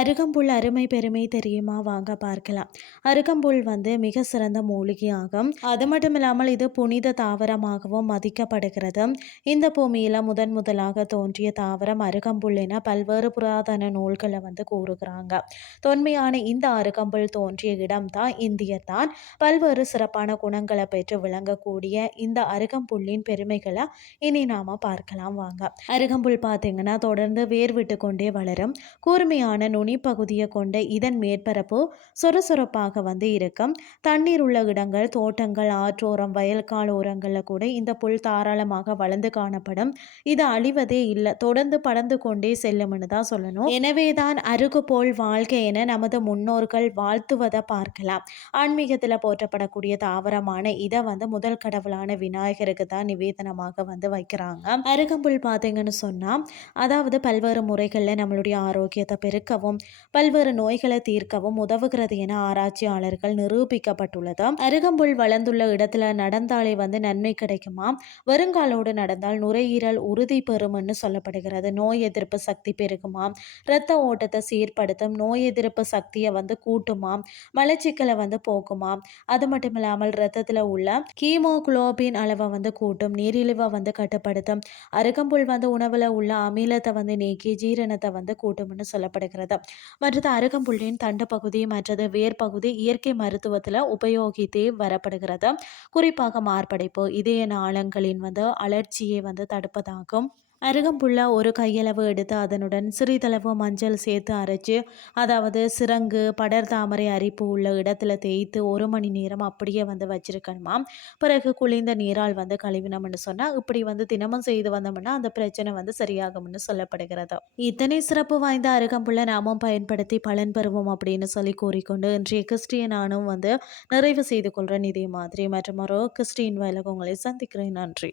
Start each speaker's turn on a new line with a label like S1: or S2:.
S1: அருகம்புல் அருமை பெருமை தெரியுமா? வாங்க பார்க்கலாம். அருகம்புல் வந்து மிக சிறந்த மூலிகையாகும். அது மட்டும் இல்லாமல் இது புனித தாவரமாகவும் மதிக்கப்படுகிறது. இந்த பூமியில் முதன் முதலாக தோன்றிய தாவரம் அருகம்புல் என பல்வேறு புராதன நூல்களை வந்து கூறுகிறாங்க. தொன்மையான இந்த அருகம்புல் தோன்றிய இடம்தான் இந்தியத்தான் பல்வேறு சிறப்பான குணங்களை பெற்று விளங்கக்கூடிய இந்த அருகம்புல்லின் பெருமைகளை இனி நாம பார்க்கலாம் வாங்க. அருகம்புல் பார்த்தீங்கன்னா தொடர்ந்து வேர் விட்டு கொண்டே வளரும். கூர்மையான நுனி பகுதியை கொண்ட இதன் மேற்பரப்பு சொரசொரப்பாக வந்து இருக்கும். தண்ணீர் உள்ள இடங்கள் தோட்டங்கள் ஆற்றோரம் வயல்கால் ஓரங்களில் கூட இந்த புல் தாராளமாக வளர்ந்து காணப்படும். இது அழிவதே இல்லை தொடர்ந்து படர்ந்து கொண்டே செல்லும்னு தான் சொல்லணும். எனவே தான் அருகு போல் வாழ்க்கை என நமது முன்னோர்கள் வாழ்த்துவதை பார்க்கலாம். ஆன்மீகத்தில் போற்றப்படக்கூடிய தாவரமான இதை வந்து முதல் கடவுளான விநாயகருக்கு தான் நிவேதனமாக வந்து வைக்கிறாங்க. அருகம்புல் பார்த்தீங்கன்னு சொன்னால் அதாவது பல்வேறு முறைகளில் நம்மளுடைய ஆரோக்கியத்தை பெருக்கவும் பல்வேறு நோய்களை தீர்க்கவும் உதவுகிறது என ஆராய்ச்சியாளர்கள் நிரூபிக்கப்பட்டுள்ளது அருகம்புல் வளர்ந்துள்ள இடத்துல நடந்தாலே வந்து நன்மை கிடைக்குமா? வருங்காலோடு நடந்தால் நுரையீரல் உறுதி பெறும்னு சொல்லப்படுகிறது. நோய் எதிர்ப்பு சக்தி பெருகுமா? இரத்த ஓட்டத்தை சீர்படுத்தும் நோய் எதிர்ப்பு சக்தியை வந்து கூட்டுமா? மலச்சிக்கலை வந்து போக்குமா? அது மட்டும் இல்லாமல் ரத்தத்தில் உள்ள கீமோகுளோபின் அளவை வந்து கூட்டும் நீரிழிவை வந்து கட்டுப்படுத்தும். அருகம்புல் வந்து உணவில் உள்ள அமிலத்தை வந்து நீக்கி ஜீரணத்தை வந்து கூட்டும்னு சொல்லப்படுகிறது. மற்றது அருகம்புல்லின் தண்டு பகுதி மற்றது வேர் பகுதி இயற்கை மருத்துவத்தில் உபயோகித்தே வரப்படுகிறது. குறிப்பாக மார்படைப்பு இதய நாளங்களின் வந்து அலர்ச்சியை வந்து தடுப்பதாகும். அருகம்புள்ள ஒரு கையளவு எடுத்து அதனுடன் சிறிதளவு மஞ்சள் சேர்த்து அரைச்சி அதாவது சிரங்கு படர் தாமரை அரிப்பு உள்ள இடத்துல தேய்த்து ஒரு மணி நேரம் அப்படியே வந்து வச்சிருக்கணுமா? பிறகு குளிர்ந்த நீரால் வந்து கழுவினோம்னு சொன்னால் இப்படி வந்து தினமும் செய்து வந்தோம்னா அந்த பிரச்சனை வந்து சரியாகும்னு சொல்லப்படுகிறது. இத்தனை சிறப்பு வாய்ந்த அருகம்புல்ல நாமும் பயன்படுத்தி பலன் பெறுவோம் அப்படின்னு சொல்லி கூறிக்கொண்டு இன்றைய கிறிஸ்டியனானும் வந்து நிறைவு செய்து கொள்கிறேன் இதே மாதிரி மற்றும் ஒரு கிறிஸ்டின் வயலுக்கு உங்களை சந்திக்கிறேன். நன்றி.